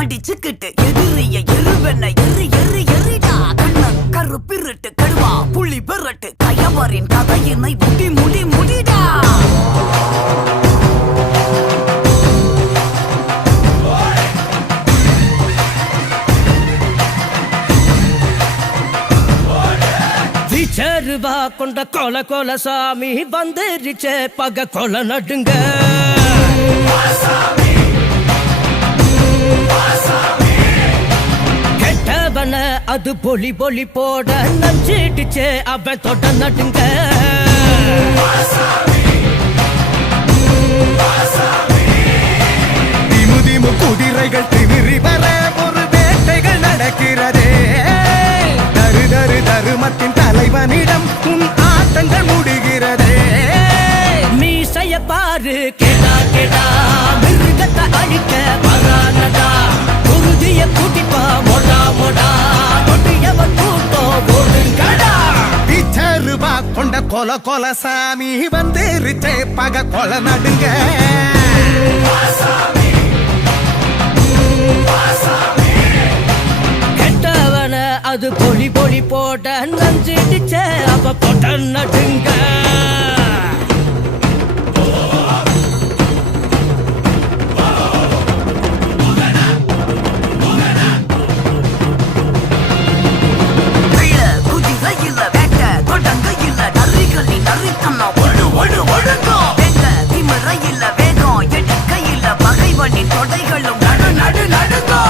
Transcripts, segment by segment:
மடிச்சுக்கிட்டு எதிரிய எருவென்ன எரிடா கண்ண கருப்பிருட்டு கடுவா புள்ளி பெறட்டு கயவரின் கதையினை முடிடா சேருவா கொண்ட கொல சாமி வந்துருச்சே பக கொல நடுங்க கெட்டவன அது பொலி போட நஞ்சிடுச்சே அவன் தொட நடுங்க திமுதிமு குதிரைகள் திமிரி வர ஒரு வேட்டைகள் நடக்கிறதே தருமத்தின் தலைவனிடம் உன் ஆட்டங்கள் முடிகிறதே மீசைய பாரு கேடா மிருகத்தை அழிக்க வரானடா குருதிய கூட்டிப்பா மொடா தொட்டியவன் கூட்டம் ஓடுங்கடா பிச்சருவா கொண்ட கொல சாமி வந்துருச்சே பக கொல நடுங்க அது பொலி போட நஞ்சிடுச்சே அவ போட்ட நடுங்க தொடைகளும் நடுங்கோ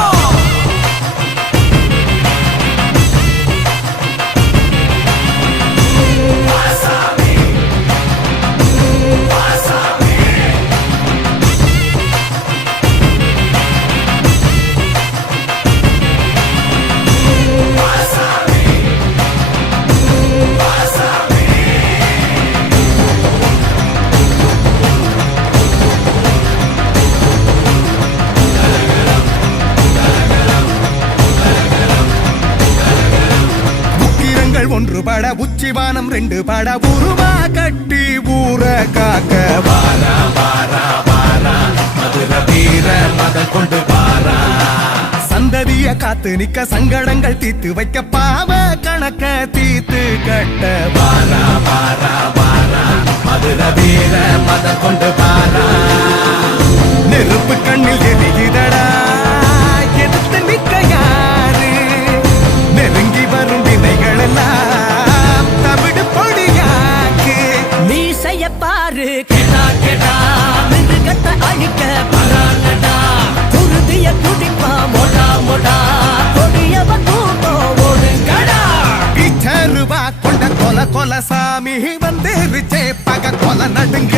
ஒன்றுபட உச்சிவானம் ரெண்டு பட உருவா கட்டி ஊர காக்க வாரா மதுர வீர மத கொண்டு வாரா சந்ததிய காத்து நிக்க சங்கடங்கள் தீத்து வைக்க பாவ கணக்க தீத்து கட்ட வாரா மதுர வீர மத கொண்டு வாரா நெருப்பு கண்ணில் எரிகிறடா எடுத்து நிக்க யாரு நெருங்கி வரும் வினைகள் எல்லாம் தவிடு பொடியாக்கு மீசைய பாரு கேடா மிருகத்தை அழிக்க வரானடா குருதிய குடிப்பா மொடா கொடியவ கூட்டம் ஓடுங்கடா பிச்சருவா கொண்ட கொல சாமி வந்துருச்சே பக கொல நடுங்க